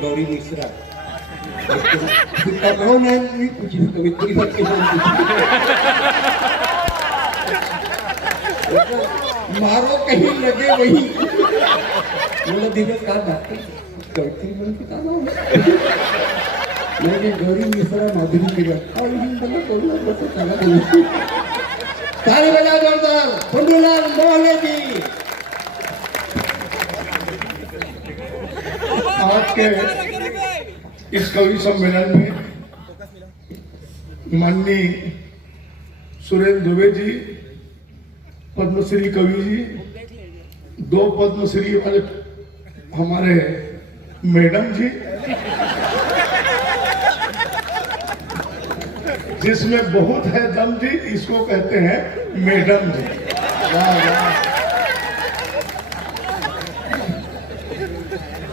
गौरी मिश्रा कौन है कुछ कवित्री के नाम मारो कहीं लगे वही बोला दिवस का डॉक्टर कवित्री बन के नाम मैंने गौरी मिश्रा माधुरी के और बोला बोला बस चला ताली बजा जोरदार पंडूलाल मोहल्ले की। आज के इस कवि सम्मेलन में माननीय सुरेंद्र दुबे जी, पद्मश्री कवि जी, 2 पद्मश्री वाले हमारे मैडम जी, जिसमें बहुत है दम जी, इसको कहते हैं मैडम जी। वाह वाह।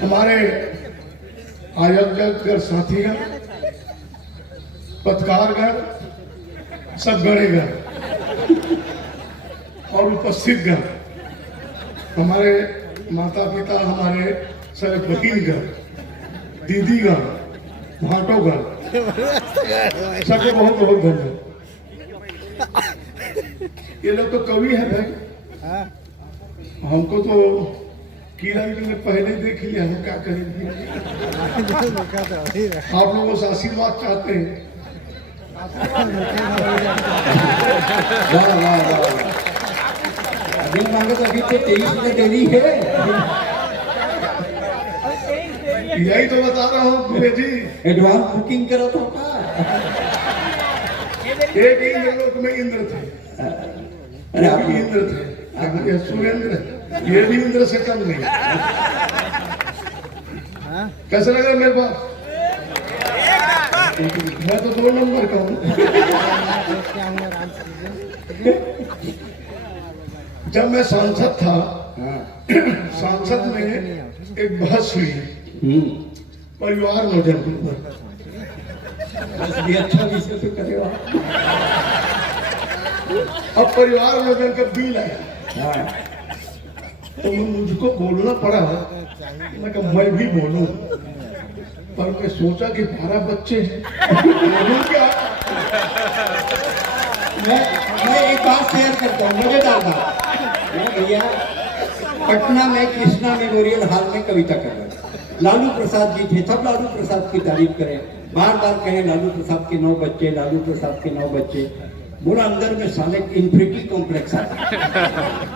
हमारे आयोजक साथीगण, पत्रकारगण, सब गणेगण और उपस्थित गण, हमारे माता पिता, हमारे सब बहीनगण, दीदीगण, भाटोगण, सबको बहुत बहुत धन्यवाद। ये लोग तो कवि है भाई, हमको तो किरण जी ने पहले देख लिया, हम क्या करेंगे। आप लोगों से आशीर्वाद चाहते हैं। अभी मांगे तो अभी तो 23 में देरी है। यही तो बता रहा हूँ पूरे जी, एडवांस बुकिंग करो तो एक ही लोक में इंद्र थे, अरे आप इंद्र थे, ये सुरेंद्र, ये भी इंद्र से कम नहीं। कैसा लगा मेरे पास? मैं तो 2 नंबर का हूँ। जब मैं सांसद था, सांसद में एक बहस हुई परिवार नियोजन पर। अच्छा विषय तो करेगा। अब परिवार नियोजन का बिल आया, तो मुझको बोलना पड़ा। मैं कहा मैं भी बोलूं, पर मैं सोचा कि 12 बच्चे हैं, बोलूं क्या? मैं एक बात शेयर करता हूँ, मजेदार बात। मैं भैया पटना में कृष्णा मेमोरियल हॉल में कविता कर रहा था। लालू प्रसाद जी थे, सब लालू प्रसाद की तारीफ करें, बार बार कहें लालू प्रसाद के 9 बच्चे, लालू प्रसाद के 9 बच्चे। बोला अंदर में साले इन्फिनिटी कॉम्प्लेक्स आता।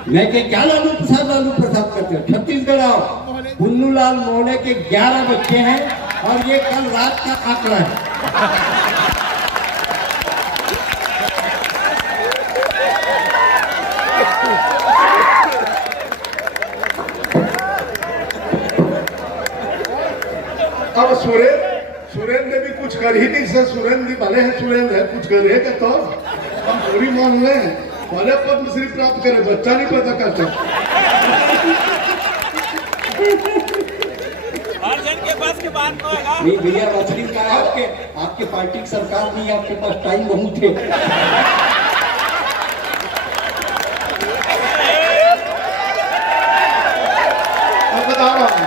मैं कह क्या लालू प्रसाद करते हो? छत्तीसगढ़ आओ, पुन्नूलाल मोहल्ले के 11 बच्चे हैं और ये कल रात का आंकड़ा है। अब सुरेंद्र भी कुछ कर ही नहीं सर, सुरेंद्र जी भले हैं, सुरेंद्र है, कुछ कर रहे तो हम पूरी मान रहे हैं, भले पद्मश्री प्राप्त करे, बच्चा नहीं पता करता। नहीं भैया मछली का आपके पार्टी की सरकार नहीं, आपके पास टाइम बहुत है। बता रहा हूँ।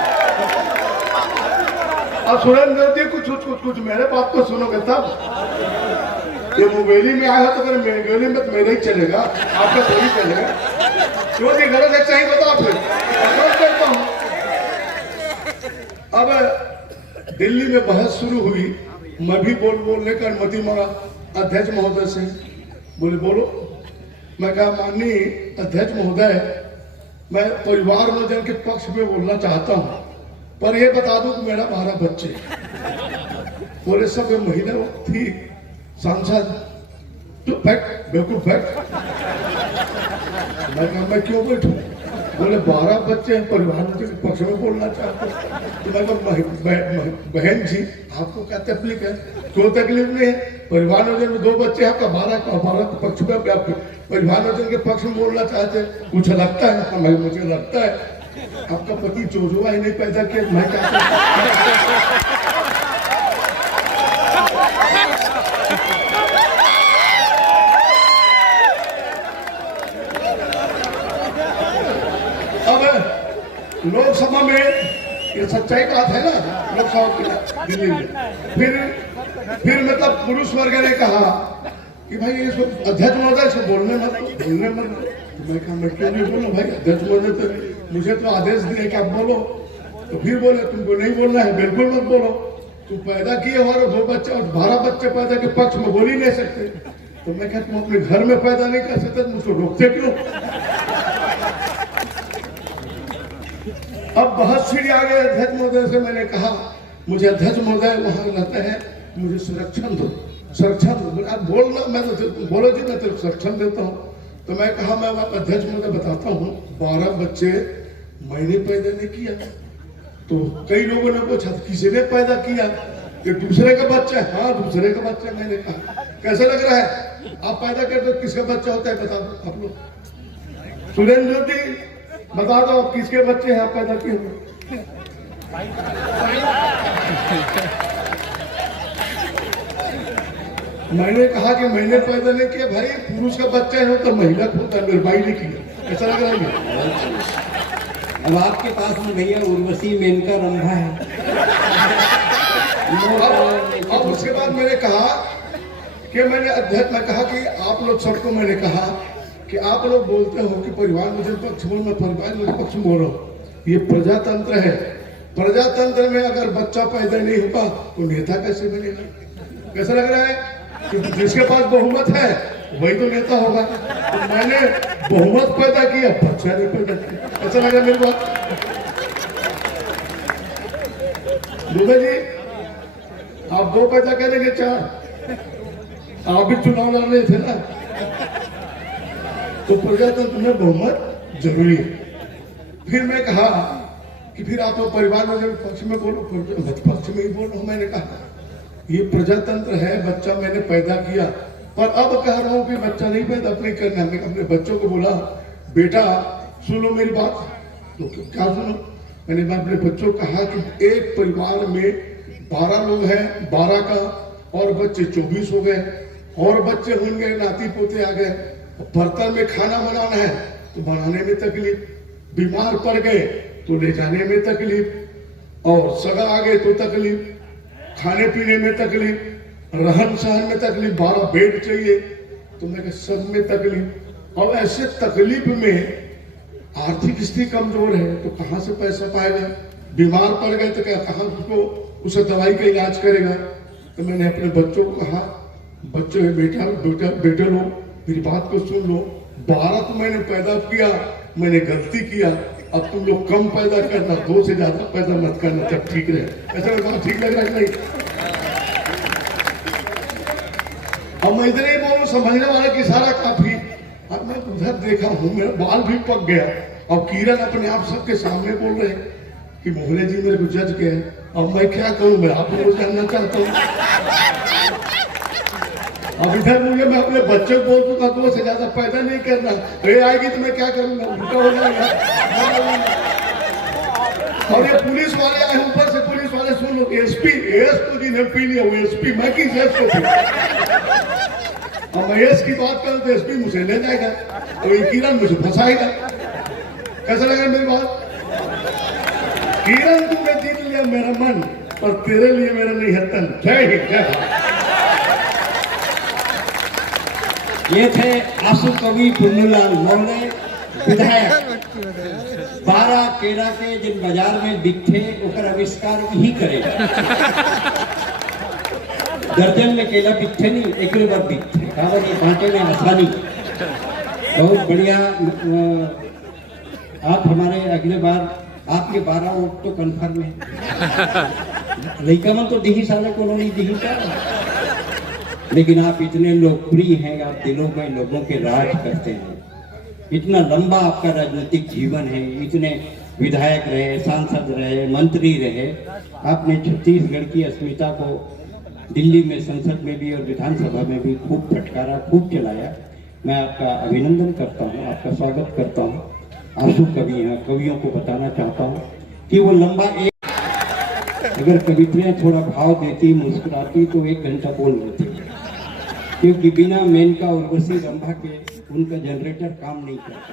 अब सुरेंद्र जी कुछ मेरे बात को सुनोगे तब। ये मुंगेली में आया तो मेरे मुंगेली में तो मेरा ही चलेगा, आपका थोड़ी चलेगा। क्यों जी गलत है, चाहिए बताओ फिर करता हूँ। अब दिल्ली में बहस शुरू हुई, मैं भी बोलने का अनुमति मांगा अध्यक्ष महोदय से। बोले बोलो। मैं कहा माननीय अध्यक्ष महोदय, मैं परिवार नियोजन के पक्ष में बोलना चाहता हूँ, पर ये बता दूं कि मेरा 12 बच्चे। बोले सब महीने थी सांसद, तो बेवकूफ बैठ। मैं क्यों बैठूं? बोले 12 बच्चे हैं, परिवार के पक्ष में बोलना चाहते हैं। तो मैं बहन जी आपको क्या तकलीफ है? क्यों तकलीफ नहीं है? परिवार नियोजन में 2 बच्चे हैं, आपका 12 के पक्ष में, परिवार नियोजन के पक्ष में बोलना चाहते हैं। कुछ लगता है? मुझे लगता है आपका पति जोजुआ ही नहीं पैदा किया, मैं क्या लोकसभा में ये सच्चाई बात है ना लोकसभा दिल्ली में। फिर मतलब पुरुष वर्ग ने कहा कि भाई ये अध्यक्ष महोदय से बोलने मत। मैं कहा मैं क्यों नहीं बोलूं भाई, अध्यक्ष महोदय तो मुझे तो आदेश दिए कि आप बोलो। तो फिर बोले तुमको नहीं बोलना है, बिल्कुल मत बोलो, तुम पैदा किए हो 2 बच्चे और 12 बच्चे पैदा के पक्ष में बोल ही नहीं सकते। तो मैं कहा तुम अपने घर में पैदा नहीं कर सकते, मुझको रोकते क्यों? अब बहुत सीढ़ी आ गए अध्यक्ष महोदय से। मैंने कहा मुझे अध्यक्ष महोदय वहां रहते हैं, मुझे संरक्षण दो, संरक्षण दो। आप बोलना, मैं तो बोलो जी मैं तो संरक्षण देता हूँ। तो मैं कहा मैं अध्यक्ष महोदय बताता हूँ 12 बच्चे मैंने पैदा नहीं किया। तो कई लोगों ने पूछा किसी ने पैदा किया? कि दूसरे का बच्चा है। हाँ दूसरे का बच्चा। मैंने कहा कैसा लग रहा है आप पैदा करते हो, किसका बच्चा होता है बता दो आप लोग। सुरेंद्र ज्योति बता दो आप किसके बच्चे हैं आप पैदा किए हुए? मैंने कहा कि मैंने पैदा नहीं किया भाई, पुरुष का बच्चा है तो महिला को होता है, मेरे भाई ने किया। ऐसा लग रहा है। अब आपके पास में भैया उर्वशी मेनका रंभा है। अब उसके बाद मैंने कहा कि मैंने अध्यक्ष में कहा कि आप लोग सबको मैंने कहा कि आप लोग बोलते हो कि परिवार मुझे पक्ष बोल, मैं परिवार मुझे पक्ष बोल रहा हूँ। ये प्रजातंत्र है, प्रजातंत्र में अगर बच्चा पैदा नहीं होगा तो नेता कैसे बनेगा? कैसा लग रहा है कि जिसके पास बहुमत है वही तो नेता होगा। तो मैंने बहुमत पैदा किया, बच्चा नहीं पैदा किया। ऐसा लगा मेरी बात। दुबे जी आप 2 पैदा करेंगे 4, आप भी चुनाव लड़ रहे थे ना। तो प्रजातंत्र में बहुमत जरूरी है। फिर मैं कहा कि फिर आप लोग परिवार में जब पक्ष में बोलो, पक्ष में ही बोल रहा हूं। मैंने कहा ये प्रजातंत्र है, बच्चा मैंने पैदा किया, पर अब कह रहा हूं कि बच्चा नहीं पैदा अपने करना। मैंने अपने बच्चों को बोला बेटा सुनो मेरी बात। तो क्या सुनो? मैंने अपने बच्चों को कहा कि एक परिवार में 12 लोग हैं, 12 का और बच्चे 24 हो गए, और बच्चे होंगे नाती पोते आ गए। बर्तन में खाना बनाना है तो बनाने में तकलीफ, बीमार पड़ गए तो ले जाने में तकलीफ, और सगा आ गए तो तकलीफ, खाने पीने में तकलीफ, रहन सहन में तकलीफ, 12 बेड चाहिए। तो मैं सब में तकलीफ। और ऐसे तकलीफ में आर्थिक स्थिति कमजोर है तो कहां से पैसा पाएगा? बीमार पड़ गए तो क्या कहां उसको उसे दवाई का इलाज करेगा? तो मैंने अपने बच्चों को कहा बच्चों बेटा बेटा बेटे लो मेरी बात को सुन लो, 12 तो मैंने पैदा किया, मैंने गलती किया, अब तुम लोग कम पैदा करना, 2 से ज्यादा पैदा मत करना, तब ठीक रहे। ऐसा बात ठीक लग रहा है नहीं? अब मैं इधर ही बोलूं, समझने वाला की सारा काफी। अब मैं उधर देखा हूं, मेरा बाल भी पक गया। अब किरण अपने आप सबके सामने बोल रहे कि मोहल्ले जी मेरे को जज के। अब मैं क्या करूं? मैं आप लोगों को जानना चाहता हूं। अब इधर मुझे मैं अपने बच्चे को बोल चुका 2 से ज्यादा पैदा नहीं करना, ये आएगी तो मैं क्या करूंगा? उल्टा हो जाएगा। और ये पुलिस वाले आए ऊपर से, पुलिस वाले सुन लो, एसपी तो जिन्हें पी लिया वो एसपी, मैं किस एस को? और मैं एस की बात करूं तो एसपी मुझे ले जाएगा, तो ये किरण मुझे फंसाएगा। कैसा लगा मेरी बात? किरण तुमने जीत लिया मेरा मन, और तेरे लिए मेरा नहीं है तन। जय हिंद, जय भारत। ये थे आंसू कवि पुन्नूलाल मौर्य, विधायक। 12 केरा के जिन बाजार में बिकथे ओकर आविष्कार ही करे। दर्जन में केला बिकथे नहीं, एक बार बिकथे, कारण ये बांटे में आसानी। बहुत बढ़िया। आप हमारे अगले बार आपके 12 वोट तो कन्फर्म है। लड़का में तो दिही साले को नहीं दिही का, लेकिन आप इतने लोकप्रिय हैं, आप दिलों में लोगों के राज करते हैं। इतना लंबा आपका राजनीतिक जीवन है, इतने विधायक रहे, सांसद रहे, मंत्री रहे। आपने छत्तीसगढ़ की अस्मिता को दिल्ली में संसद में भी और विधानसभा में भी खूब फटकारा, खूब चलाया। मैं आपका अभिनंदन करता हूँ, आपका स्वागत करता हूँ। आंसू कवि हैं, कवियों को बताना चाहता हूँ कि वो लंबा अगर कविताएं थोड़ा भाव देती, मुस्कुराती तो 1 घंटा बोल लेती, क्योंकि बिना मेनका उर्वशी रंभा के उनका जनरेटर काम नहीं करता।